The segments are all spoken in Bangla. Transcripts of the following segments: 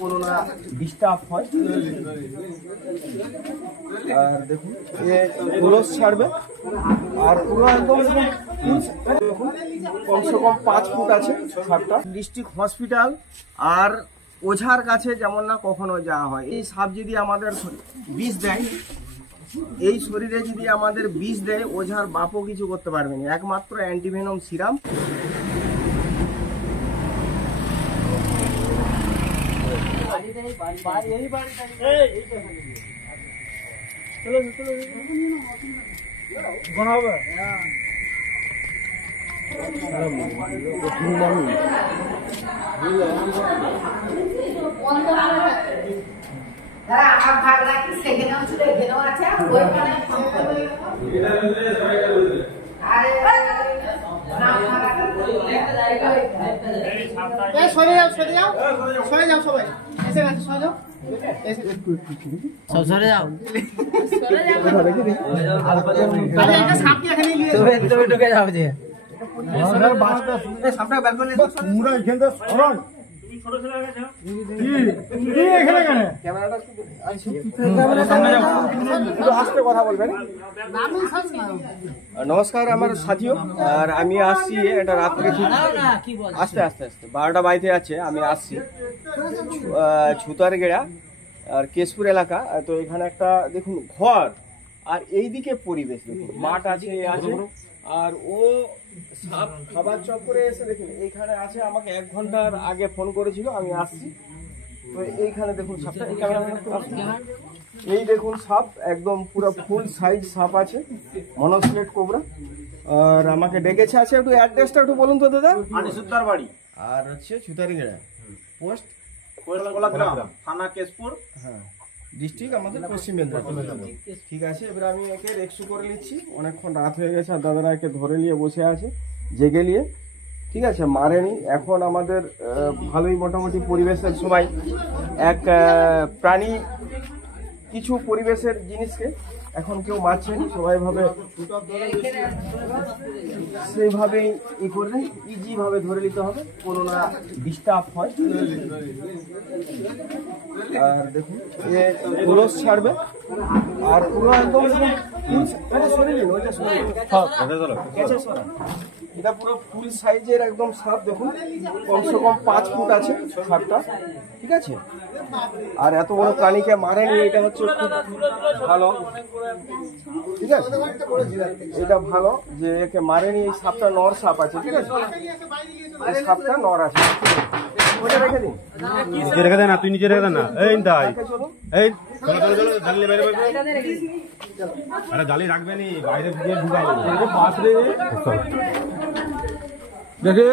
কোনো না ডিস্টার্ব হয়। আর দেখুন এ খোলস ছাড়বে আর পুরো একদম দেখুন কমসে কম 5 ফুট আছে সাপটা। ডিস্ট্রিক্ট হসপিটাল আর ওঝার কাছে যেমন না কখনো যাওয়া হয়। এই সাপ যদি আমাদের বিষ দেয়, এই শরীরে যদি আমাদের বিষ দেয়, ওঝার বাপও কিছু করতে পারবে না, একমাত্র অ্যান্টিভেনম সিরাম। নমস্কার আমার সাথীও, আর আমি আসছি এটা রাত্রে আস্তে আস্তে আস্তে 12টা বাজতে আছে। আমি আসছি ছুতারগেড়া আর কেশপুর এলাকা। তো এখানে একটা দেখুন ঘর আর এইদিকে পরিবেশ দেখুন, মাঠ আছে আর ও সাপ খাবার চক্করে এসে দেখুন এইখানে আছে। আমাকে 1 ঘন্টার আগে ফোন করেছিল, আমি আসছি। তো এইখানে দেখুন সাপটা, এই দেখুন সাপ একদম পুরো ফুল সাইজ সাপ আছে, মনোস্লেট কোবরা। আর আমাকে ডেকেছে আছে। একটু অ্যাড্রেসটা একটু বলুন তো দাদা। আনিসুদ্দার বাড়ি আর হচ্ছে ছুতারগেড়া, পোস্ট থানা কেশপুর, হ্যাঁ, ডিস্ট্রিক্ট আমাদের পশ্চিম মেদিনীপুর। ঠিক আছে, এবার আমি একে রেস্কিউ করে নিচ্ছি। অনেকক্ষণ রাত হয়ে গেছে আর দাদারা একে ধরে নিয়ে বসে আছে জেগে নিয়ে। ঠিক আছে, মারেনি। এখন আমাদের ভালোই মোটামুটি পরিবেশের সবাই এক প্রাণী কিছু পরিবেশের জিনিসকে এখন কেউ মারছেন, সবাই ভাবে সেইভাবেই ই করলে ইজি ভাবে ধরে নিতে হবে, কোনো না ডিস্টার্ব হয়। আর দেখুন এ খোলস ছাড়বে আর পুরো একদম এটা পুরো ফুল সাইজের একদম সাপ। দেখুন কমসে কম 5 ফুট আছে সাপটা। ঠিক আছে, আর এত বড় প্রাণীকে মারেনি, এটা হচ্ছে খুব ভালো। ঠিক আছে, এটা ভালো যে একে মারেনি। এই সাপটা নর সাপ আছে। ঠিক আছে, এই সাপটা নর আছে। ওটা রেখে দিন, নিজে রেখে দেন না, তুই নিজে রেখে দেন না। এই দাই এই জালি বাইরে আরে জালি রাখবে নি, বাইরে গিয়ে ঢুকাবো পাশ রে। দেখে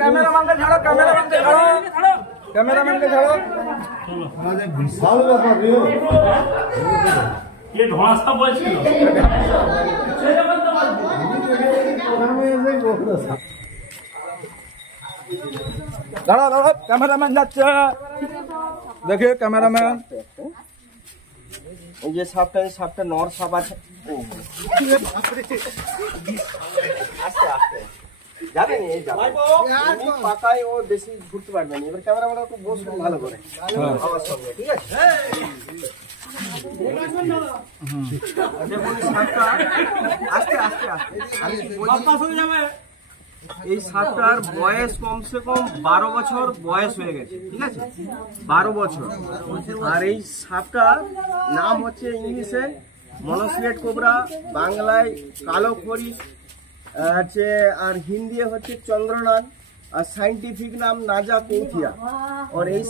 ক্যামেরাম্যানকে ছাড়ো, ক্যামেরাম্যানকে ছাড়ো, ক্যামেরাম্যানকে ছাড়ো। আমাদের বিশাল ব্যাপার রে, কে ঢোড়াস্তা বলছিল। দাঁড়া দাঁড়া, ক্যামেরাম্যান যাচ্ছে, দেখে ক্যামেরাম্যান। এই যে সাপটা, এই সাপটা নর সাপ আছে। আস্তে আস্তে যাবেন, এই যাবেন পাতায়, ও বেশি ঘুরতে পারবে না। এবার ক্যামেরাম্যান একটু বসুন ভালো করে আমার সঙ্গে। ঠিক আছে, দেখুন সাপটা আস্তে আস্তে আস্তে এই সাপটার বয়স কমসে কম 12 বছর বয়স হয়ে গেছে। ঠিক আছে, 12 বছর। আর এই সাপটার নাম হচ্ছে ইংলিশে মনোস্লেট কোবরা, বাংলায় কালো খড়ি আছে, আর হিন্দি হচ্ছে চন্দ্রনাথ, আর সাইন্টিফিক নাম নাজা কৌথিয়া। আর এই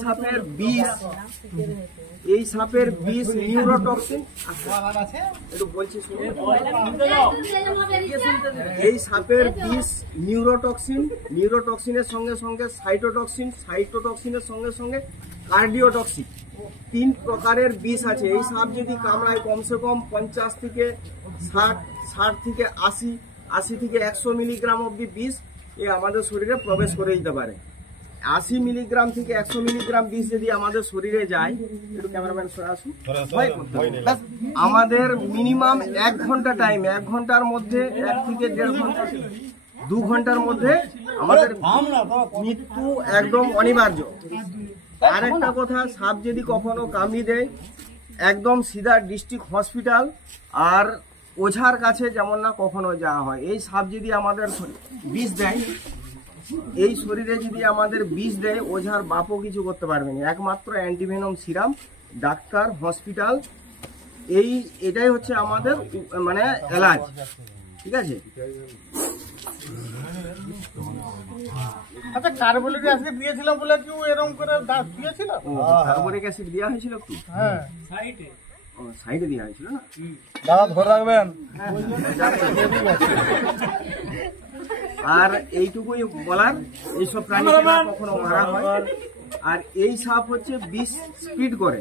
সাপের বিষ নিউরোটক্সিন। একটু বলছি, এই সাপের বিষ নিউরোটক্সিনের সঙ্গে সঙ্গে সাইটোটক্সিনের সঙ্গে সঙ্গে কার্ডিওটক্সিন, 3 প্রকারের বিষ আছে। এই সাপ যদি কামড়ায় কমসে কম 50 থেকে 60 থেকে 80 থেকে 100 মিলিগ্রাম অব্দি বিষ এ আমাদের শরীরে প্রবেশ করে দিতে পারে। 80 মিলিগ্রাম থেকে 100 মিলিগ্রাম বিষ যদি আমাদের শরীরে যায়, একটু ক্যামেরাম্যান সরে আসুন, আমাদের মিনিমাম 1 ঘন্টা টাইম, 1 ঘন্টার মধ্যে 1 থেকে 1.5 ঘন্টা 2 ঘন্টার মধ্যে আমাদের মৃত্যু একদম অনিবার্য। আর একটা কথা, সাপ যদি কখনো কামড়ে দেয় একদম সিধা ডিস্ট্রিক্ট হসপিটাল আর ওঝার কাছে যেমন না কখনো যাওয়া হয়। এই সাপ যদি আমাদের বিষ দেয়, এই শরীরে যদি আমাদের বিষ দেয়, ওঝার বাপও কিছু করতে পারবে না। একমাত্র অ্যান্টিভেনম সিরাম, ডাক্তার, হসপিটাল, এটাই হচ্ছে আমাদের মানে এলাজ। ঠিক আছে। আচ্ছা, কার্বলিক অ্যাসিড দিয়েছিলাম বলে কি এরকম করে দাঁত দিয়েছিল? কার্বলিক অ্যাসিড দেওয়া হয়েছিল একটু, হ্যাঁ, সাইডে দেওয়া হয়েছিল না। দাদা ধরে রাখবেন। আর এইটুকুই বলার, এইসব প্রাণী কখনো মারা হয়। আর এই সাপ হচ্ছে 20 স্পিড করে।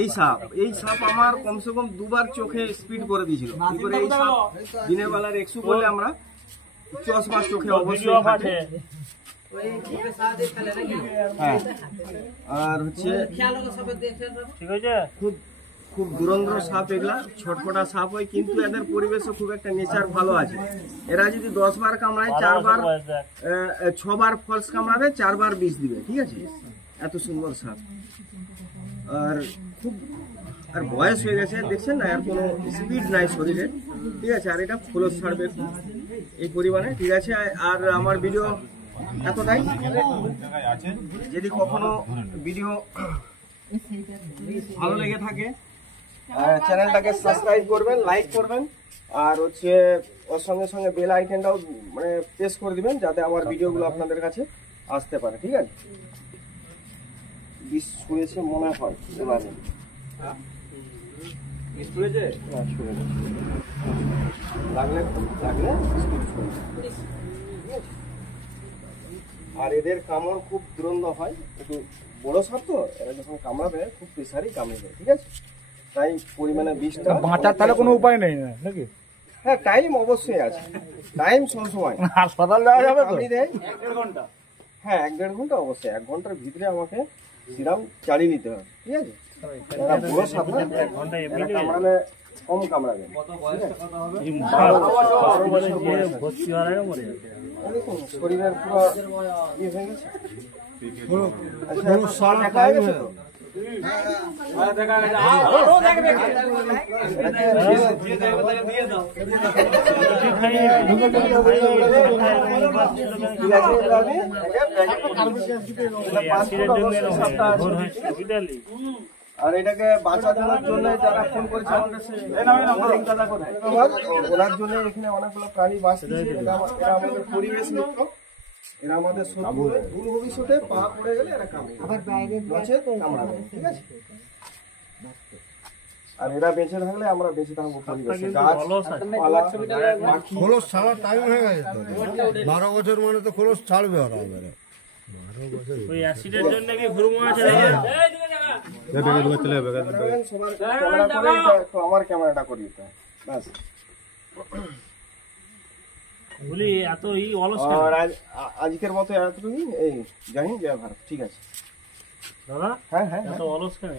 এই সাপ আমার কমসে কম 2 বার চোখে স্পিড করে দিয়েছিল। কি করে? এই সাপ দিনের বেলার 100 বলে আমরা চশমা চোখে অবশ্যই থাকে। হ্যাঁ, আর হচ্ছে খুব দুরন্ত সাপ, এগুলা ছটফটা সাপ হয়, কিন্তু এদের পরিবেশও খুব একটা নেচার ভালো আছে। এরা যদি 10 বার কামড়ায়, 6 বার ফলস কামড়াবে, 4 বার বিষ দিবে। ঠিক আছে, এত সুন্দর সাপ। আর বয়স হয়ে গেছে, দেখছেন না, আর কোনো স্পিড নাই শরীরে। ঠিক আছে, আর এটা খোলস ছাড়বে এই পরিমাণে। ঠিক আছে, আর আমার ভিডিও এতটাই। যদি কখনো ভিডিও ভালো লেগে থাকে, চ্যানেলটাকে সাবস্ক্রাইব করবেন, লাইক করবেন, আর হচ্ছে ওর সঙ্গে সঙ্গে বেল আইকনটাও মানে প্রেস করে দিবেন, যাতে আমার ভিডিওগুলো আপনাদের কাছে আসতে পারে। ঠিক আছে, বিষ ছুঁয়েছে মনে হয় এবারে। লাগলে আর এদের কামড় খুব দুরন্ত হয়, একটু বড় সাপ তো, এরা যখন কামড়াবে খুব প্রেসারই কামড়ে দেয়। ঠিক আছে, তাই পরিমাণে বিষটা বাঁচার তাহলে কোনো উপায় নেই নাকি? হ্যাঁ, টাইম অবশ্যই আছে, টাইম সবসময়। হাসপাতাল যাওয়া যাবে তো? হ্যাঁ, 1-1.5 ঘন্টা অবশ্যই। 1 ঘন্টার ভিতরে আমাকে সিরাম চালিয়ে নিতে হবে। ঠিক আছে, বড় সাপ না, এরা কামড়ালে কম কামড়াবে। দেখুন শরীরের পুরো ইয়ে হয়ে গেছে। দেখা হয়ে গেছে তো। আর এটাকে বাঁচানোর জন্য যারা ফোন করেছে ওনার জন্য এখানে অনেকগুলো প্রাণী বাঁচছে। এরা আমাদের পরিবেশ মিত্র, এরা আমাদের শত্রু। দূর ভবিষ্যতে পা পড়ে গেলে এরা কামড়াবে। ঠিক আছে, আর এরা বেঁচে থাকলে আমরা বেঁচে থাকবো পরিবেশে। খোলস ছাড়ার টাইম হয়ে গেছে তো, 12 বছর মানে তো খোলস ছাড়বে ওরা। আমার ক্যামেরাটা করি ব্যাস। আজকের মতো এতটুকুই। এই জানি জয় ভারত। ঠিক আছে দাদা। হ্যাঁ হ্যাঁ, অলস কেন?